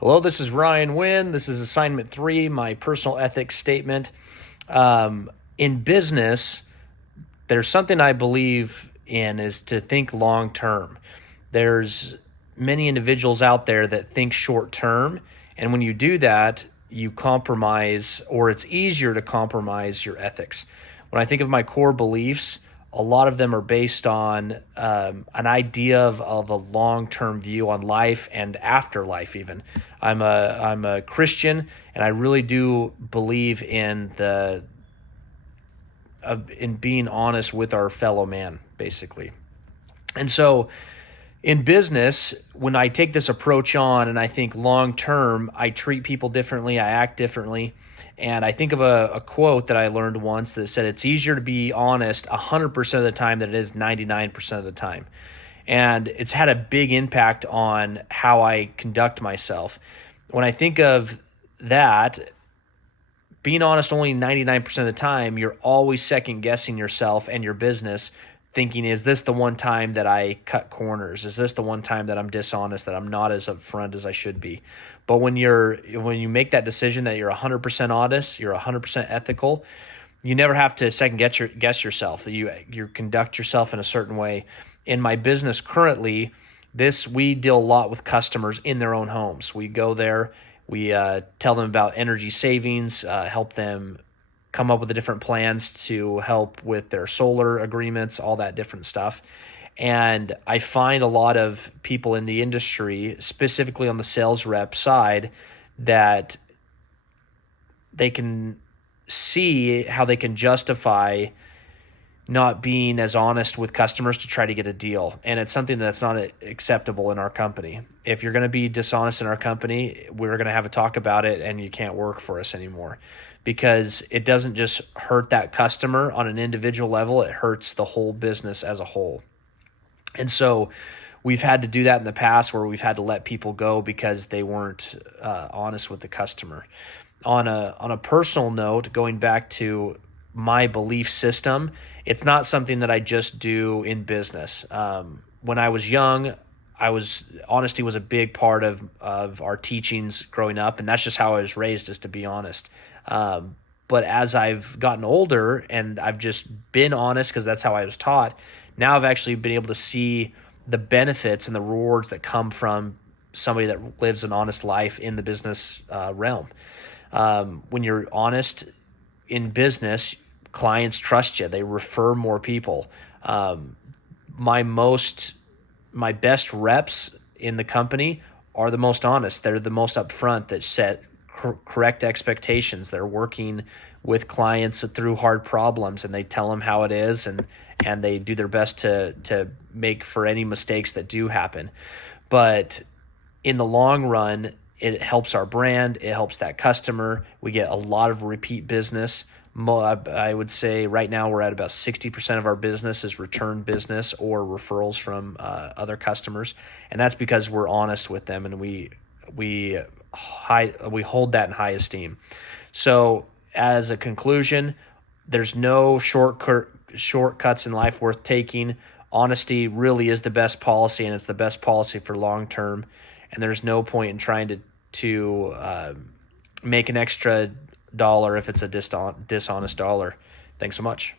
Hello, this is Ryan Wynn. This is assignment 3, my personal ethics statement. In business, there's something I believe in is to think long term. There's many individuals out there that think short term, and when you do that, you compromise, or it's easier to compromise your ethics. When I think of my core beliefs, a lot of them are based on an idea of a long term view on life and afterlife. Even I'm a Christian, and I really do believe in in being honest with our fellow man, basically. And so in business, when I take this approach on and I think long term, I treat people differently, I act differently. And I think of a quote that I learned once that said, it's easier to be honest 100% of the time than it is 99% of the time. And it's had a big impact on how I conduct myself. When I think of that, being honest only 99% of the time, you're always second guessing yourself and your business, thinking, is this the one time that I cut corners? Is this the one time that I'm dishonest, that I'm not as upfront as I should be? But when you make that decision that you're 100% honest, you're 100% ethical, you never have to second guess yourself. You conduct yourself in a certain way. In my business currently, we deal a lot with customers in their own homes. We go there, we tell them about energy savings, help them come up with the different plans to help with their solar agreements, all that different stuff. And I find a lot of people in the industry, specifically on the sales rep side, that they can see how they can justify not being as honest with customers to try to get a deal. And it's something that's not acceptable in our company. If you're going to be dishonest in our company, we're going to have a talk about it, and you can't work for us anymore, because it doesn't just hurt that customer on an individual level, it hurts the whole business as a whole. And so we've had to do that in the past, where we've had to let people go because they weren't honest with the customer. On a personal note, going back to my belief system, it's not something that I just do in business. When I was young, honesty was a big part of our teachings growing up, and that's just how I was raised, is to be honest. But as I've gotten older and I've just been honest because that's how I was taught, now I've actually been able to see the benefits and the rewards that come from somebody that lives an honest life in the business realm. When you're honest in business, clients trust you. They refer more people. My best reps in the company are the most honest. They're the most upfront, that set correct expectations. They're working with clients through hard problems, and they tell them how it is, and they do their best to make for any mistakes that do happen. But in the long run, it helps our brand. It helps that customer. We get a lot of repeat business. I would say right now we're at about 60% of our business is return business or referrals from other customers, and that's because we're honest with them, and we hold that in high esteem. So as a conclusion, there's no shortcuts in life worth taking. Honesty really is the best policy, and it's the best policy for long term. And there's no point in trying to make an extra dollar if it's a dishonest dollar. Thanks so much.